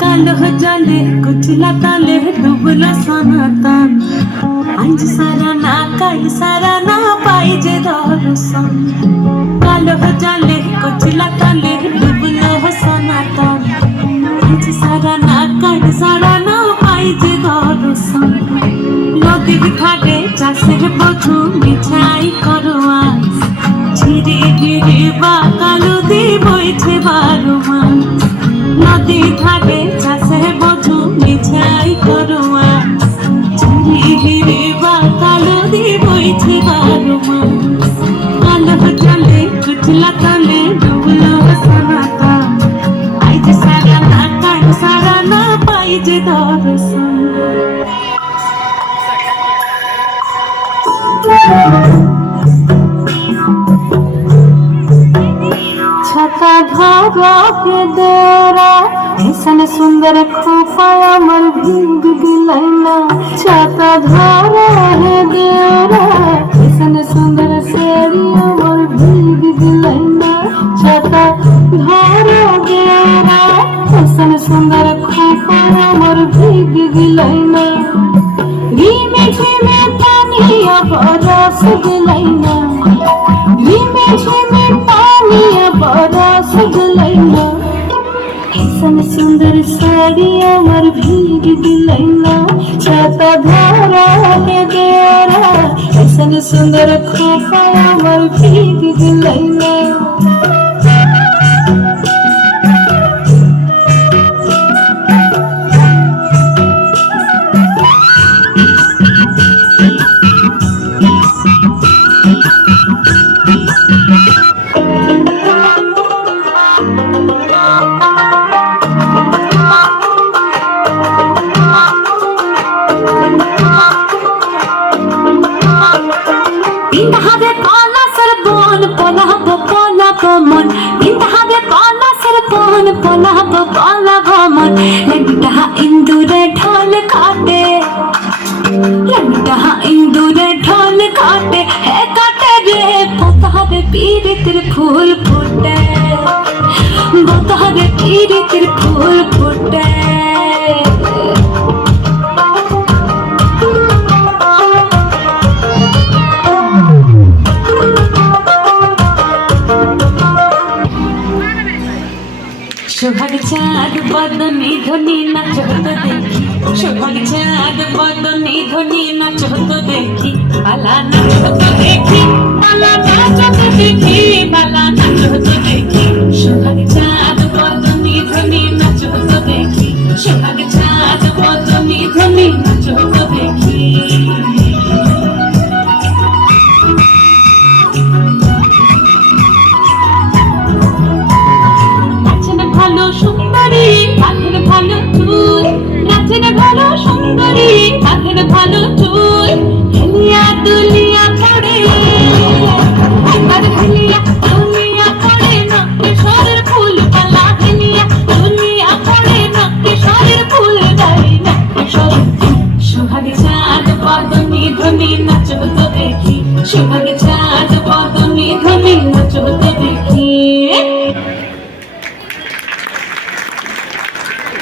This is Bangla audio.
কালো জলে কুচলা তালে ডুবলো সনাতন, আজ সারা না কাল সারা না পাই যে দর্শন। কালো জলে কুচলা তালে ডুবলো সনাতন, আজ সারা না কাল সারা না পাই যে দর্শন। নদীর ধারে চাষের বধূ মিঠাই করো আজ, ঝিরি ঝিরি বা কালো দিয়ে বইছে 12 মাস। নদীর ধারে চাষের বধূ মিঠাই করো আজ, ঝিরি ঝিরি বা কালো দিয়ে বইছে 12 মাস। কালো জলে কুচলা তলে ডুবলো সনাতন, আজ সারা না কাল সারা না পাই যে দর্শন। छता धारा के देरा ऐसन सुंदर खोपा अमर भीग दिलैना। छता धारा है देरा ऐसन सुंदर सेरी अमर भीग दिलैना। छता धारा देरा ऐसन सुंदर खोपा अमर भीग दिलैना। रीमे झिमे पानी अब रस दिलैना, रीमे झिमे पानी अब रस दिलैना। ऐसन सुंदर साड़ी अमर भीग दिलैना। छता धारा के देरा ऐसन सुंदर खोपा अमर भीग दिलैना। इंतहावे काला सरबन पलाब काला भमन, इंतहावे काला सरबन पलाब काला भमन। लंगड़ा इंदुरे ढोल काटे, लंगड़ा इंदुरे ढोल काटे है काटे रे पोतार पीर तेरे फूल फूटे, पोतार पीर तेरे फूल फूटे। সোহাগ চাঁদ বদনি ধনি নাচ হতো দেখি, সোহাগ চাঁদ বদনি ধনি নাচ হতো দেখি। বালা নাচ হতো দেখি, বালা নাচ হতো দেখি, বালা নাচ হতো দেখি। সোহাগ চাঁদ বদনি ধনি নাচ হতো দেখি, সোহাগ চাঁদ বদনি ধনি নাচ হতো দেখি। সুন্দরী কাঁধের ভালো চুল, নাচের ভালো সুন্দরী কাঁধের ভালো চুল।